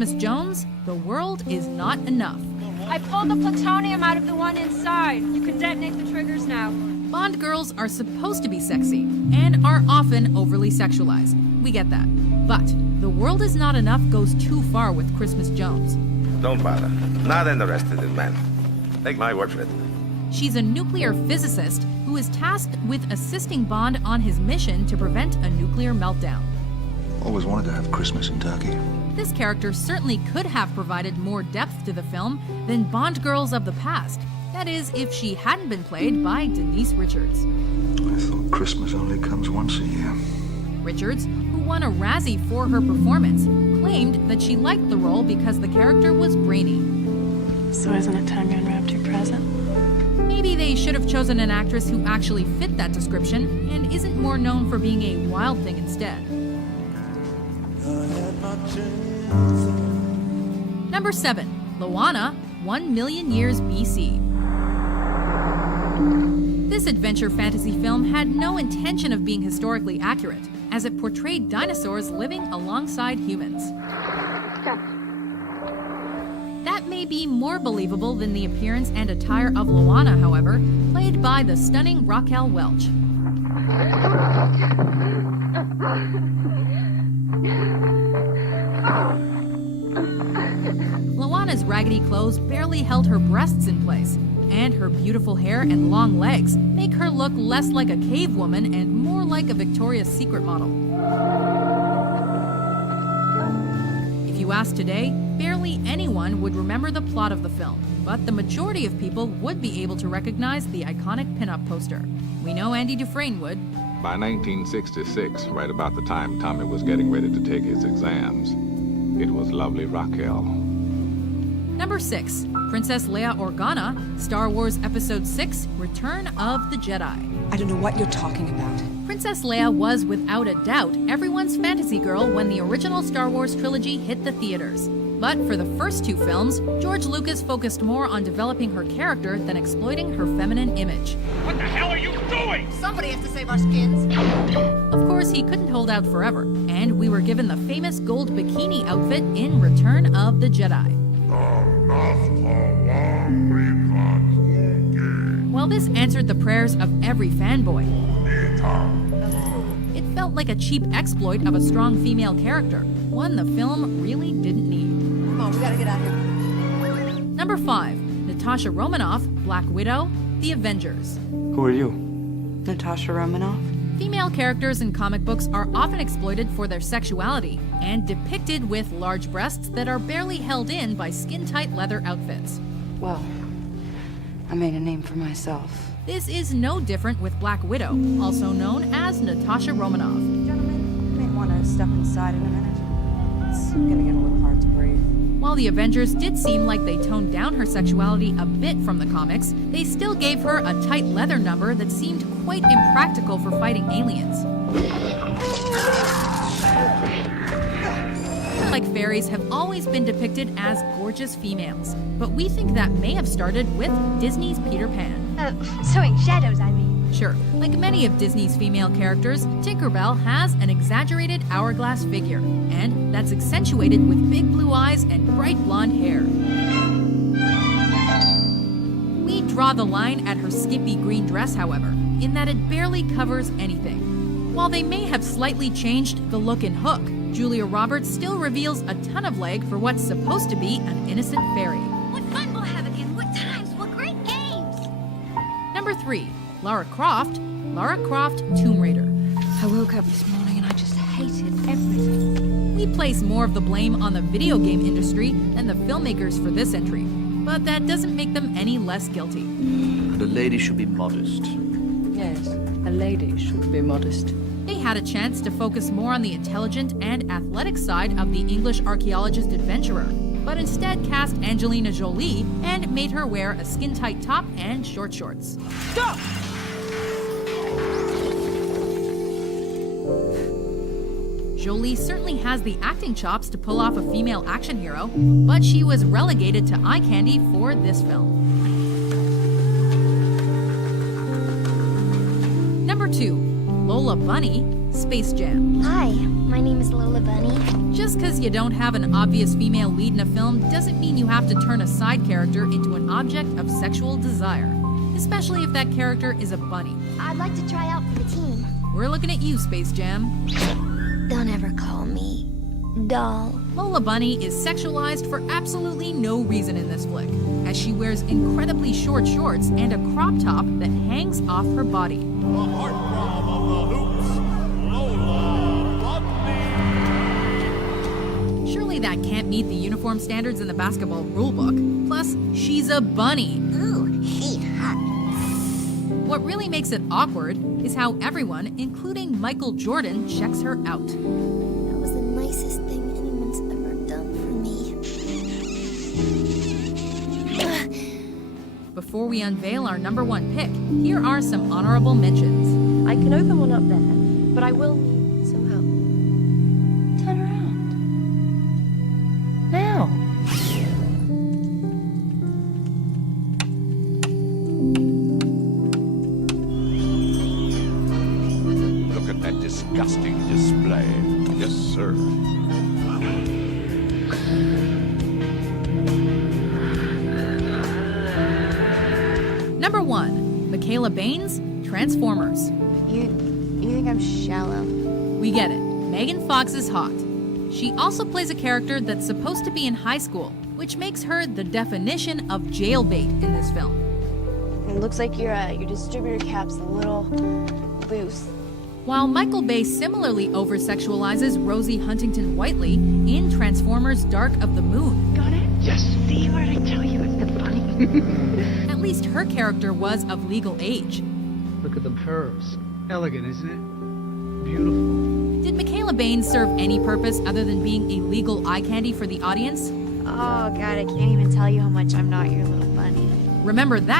Christmas Jones, the world is not enough. I pulled the plutonium out of the one inside. You can detonate the triggers now. Bond girls are supposed to be sexy and are often overly sexualized. We get that. But the world is not enough goes too far with Christmas Jones. Don't bother. Not interested in men. Take my word for it. She's a nuclear physicist who is tasked with assisting Bond on his mission to prevent a nuclear meltdown. Always wanted to have Christmas in Turkey. This character certainly could have provided more depth to the film than Bond girls of the past. That is, if she hadn't been played by Denise Richards. I thought Christmas only comes once a year. Richards, who won a Razzie for her performance, claimed that she liked the role because the character was brainy. So isn't it time you unwrapped your present? Maybe they should have chosen an actress who actually fit that description and isn't more known for being a wild thing instead. Number 7. Loana, 1 million years BC. This adventure fantasy film had no intention of being historically accurate, as it portrayed dinosaurs living alongside humans. That may be more believable than the appearance and attire of Loana, however, played by the stunning Raquel Welch. Loana's raggedy clothes barely held her breasts in place, and her beautiful hair and long legs make her look less like a cave woman and more like a Victoria's Secret model. If you ask today, barely anyone would remember the plot of the film, but the majority of people would be able to recognize the iconic pinup poster. We know Andy Dufresne would. By 1966, right about the time Tommy was getting ready to take his exams, it was lovely Raquel. Number 6. Princess Leia Organa, Star Wars Episode 6, Return of the Jedi. I don't know what you're talking about. Princess Leia was, without a doubt, everyone's fantasy girl when the original Star Wars trilogy hit the theaters. But for the first 2 films, George Lucas focused more on developing her character than exploiting her feminine image. What the hell are you doing? Somebody has to save our skins. Of course, he couldn't hold out forever, and we were given the famous gold bikini outfit in Return of the Jedi. While this answered the prayers of every fanboy, it felt like a cheap exploit of a strong female character, one the film really didn't need. Come on, we gotta get out of here. Number 5. Natasha Romanoff, Black Widow, The Avengers. Who are you? Natasha Romanoff? Female characters in comic books are often exploited for their sexuality and depicted with large breasts that are barely held in by skin-tight leather outfits. Well, I made a name for myself. This is no different with Black Widow, also known as Natasha Romanoff. Gentlemen, you may want to step inside in a minute. It's gonna get a little hard to breathe. While the Avengers did seem like they toned down her sexuality a bit from the comics, they still gave her a tight leather number that seemed quite impractical for fighting aliens. Like fairies have always been depicted as gorgeous females, but we think that may have started with Disney's Peter Pan. Sewing shadows, I mean. Sure, like many of Disney's female characters, Tinkerbell has an exaggerated hourglass figure, and that's accentuated with big blue eyes and bright blonde hair. We draw the line at her skimpy green dress, however, in that it barely covers anything. While they may have slightly changed the look in Hook, Julia Roberts still reveals a ton of leg for what's supposed to be an innocent fairy. What fun we'll have again, what times, what great games! Number 3. Lara Croft, Tomb Raider. I woke up this morning and I just hated everything. We place more of the blame on the video game industry than the filmmakers for this entry, but that doesn't make them any less guilty. And a lady should be modest. Yes, a lady should be modest. They had a chance to focus more on the intelligent and athletic side of the English archaeologist adventurer, but instead cast Angelina Jolie and made her wear a skin-tight top and short shorts. Stop! Jolie certainly has the acting chops to pull off a female action hero, but she was relegated to eye candy for this film. Number 2. Lola Lola Bunny, Space Jam. Hi, my name is Lola Bunny. Just because you don't have an obvious female lead in a film doesn't mean you have to turn a side character into an object of sexual desire, especially if that character is a bunny. I'd like to try out for the team. We're looking at you, Space Jam. Don't ever call me doll. Lola Bunny is sexualized for absolutely no reason in this flick, as she wears incredibly short shorts and a crop top that hangs off her body. The heartthrob of the hoops, Lola Bunny. Surely that can't meet the uniform standards in the basketball rulebook. Plus, she's a bunny. Ooh, hey, hot. What really makes it awkward is how everyone, including Michael Jordan, checks her out. That was the nicest thing anyone's ever done for me. Before we unveil our number one pick, here are some honorable mentions. I can open one up there, but I will need some help. Turn around. Now. Look at that disgusting display. Yes, sir. Number one, Michaela Baines, Transformers. You think I'm shallow? We get it. Megan Fox is hot. She also plays a character that's supposed to be in high school, which makes her the definition of jailbait in this film. It looks like your distributor cap's a little loose. While Michael Bay similarly over-sexualizes Rosie Huntington-Whiteley in Transformers: Dark of the Moon. Got it? Yes. See what I tell you? It's the bunny. At least her character was of legal age. Look at the curves. Elegant, isn't it? Beautiful. Did Michaela Baines serve any purpose other than being a legal eye candy for the audience? Oh, God, I can't even tell you how much I'm not your little bunny. Remember that